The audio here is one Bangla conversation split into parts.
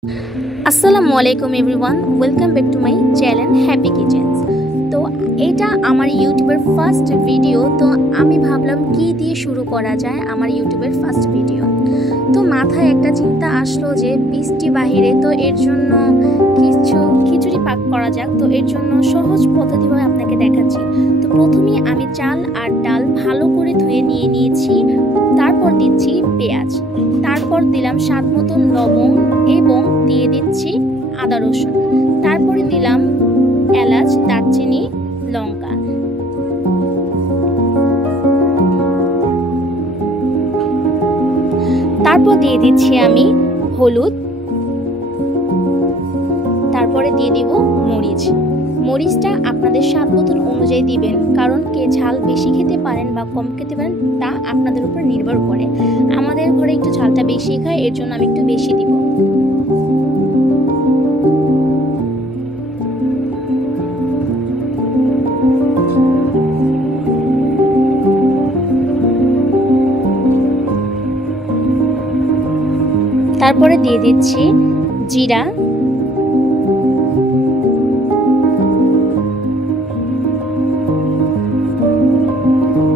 আসসালামু আলাইকুম everyone, welcome back to my channel happy kitchens. তো এটা আমার ইউটিউবের ফার্স্ট ভিডিও। তো আমি ভাবলাম কি দিয়ে শুরু করা যায় আমার ইউটিউবের ফার্স্ট ভিডিও। তো মাথায় একটা চিন্তা আসলো যে বৃষ্টি বাহিরে, তো এর জন্য কিছু খিচুড়ি পাক করা যাক। তো এর জন্য সহজ পদ্ধতিভাবে আপনাকে দেখাচ্ছি। তো প্রথমেই আমি চাল আর ডাল ভালো করে ধুয়ে নিয়েছি। তারপর দিচ্ছি পেঁয়াজ, তারপর দিলাম স্বাদ মতন লবণ এবং দিয়ে দিচ্ছি আদা রসুন, তারপরে দিলাম এলাচ, দারচিনি, লঙ্কা। তারপর দিয়ে দিচ্ছি আমি হলুদ, তারপরে দিয়ে দিব মরিচটা আপনাদের স্বাদ মতন অনুযায়ী দিবেন, কারণ কে ঝাল বেশি খেতে পারেন বা কম খেতে পারেন তা আপনাদের উপর নির্ভর করে। আমাদের ঘরে একটু ঝালটা বেশি খায়, এর জন্য আমি একটু বেশি দিব। তারপরে দিয়ে দিচ্ছি জিরা,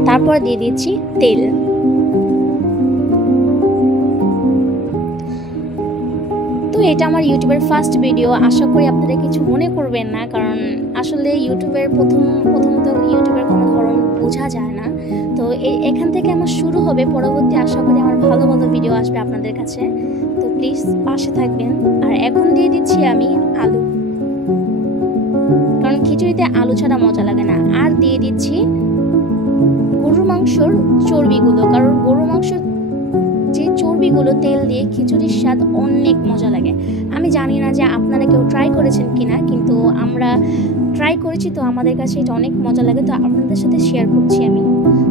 তারপর দিয়ে দিচ্ছি তেল। তো এটা আমার ইউটিউবের ফার্স্ট ভিডিও, আশা করি আপনারা কিছু মনে করবেন না, কারণ আসলে ইউটিউবের প্রথমত ইউটিউবের কোনো ধরন বোঝা যায় না। তো এখান থেকে আমার শুরু হবে, পরবর্তী আশা করি আমার ভালো ভালো ভিডিও আসবে আপনাদের কাছে। তো প্লিজ পাশে থাকবেন। আর এখন দিয়ে দিচ্ছি আমি আলু, কারণ খিচুড়িতে আলু ছাড়া মজা লাগে না। আর দিয়ে দিচ্ছি গরুর মাংসর চর্বিগুলো, কারণ গরুর মাংসর যে চর্বিগুলো তেল দিয়ে খিচুড়ির স্বাদ অনেক মজা লাগে। আমি জানি না যে আপনারা কেউ ট্রাই করেছেন কিনা, কিন্তু আমরা ট্রাই করেছি, তো আমাদের কাছে এটা অনেক মজা লাগে, তো আপনাদের সাথে শেয়ার করছি আমি।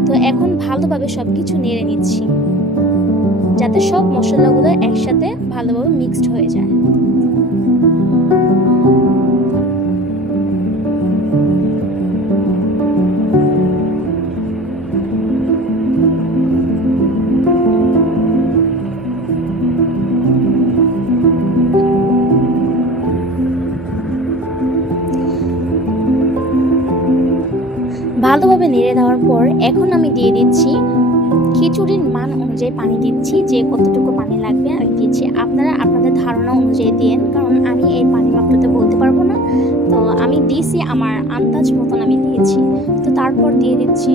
তো এখন ভালোভাবে সব কিছু নেড়ে নিচ্ছি, যাতে সব মশলাগুলো একসাথে ভালোভাবে মিক্সড হয়ে যায়। ভালোভাবে নেড়ে দেওয়ার পর এখন আমি দিয়ে দিচ্ছি খিচুড়ির মান অনুযায়ী পানি দিচ্ছি, যে কতটুকু পানি লাগবে আমি দিচ্ছি। আপনারা আপনাদের ধারণা অনুযায়ী দিন, কারণ আমি এই পানি মাপটা বলতে পারবো না। তো আমি দিয়েছি আমার আন্দাজ মতন আমি দিয়েছি। তো তারপর দিয়ে দিচ্ছি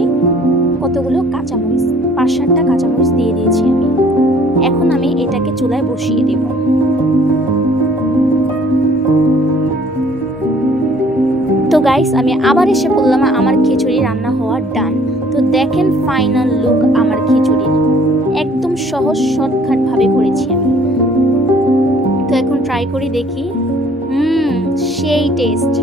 কতগুলো কাঁচামরিচ, 5-7টা কাঁচামরিচ দিয়ে দিয়েছি আমি। এখন আমি এটাকে চুলায় বসিয়ে দিব। তো গাইস, আমি আবার এসে বললাম আমার খিচুড়ি রান্না হওয়া ডান। তো দেখেন ফাইনাল লুক আমার খিচুড়ির, একদম সহজ শর্টকাট ভাবে করেছি আমি। তো এখন ট্রাই করি, দেখি সেই টেস্ট।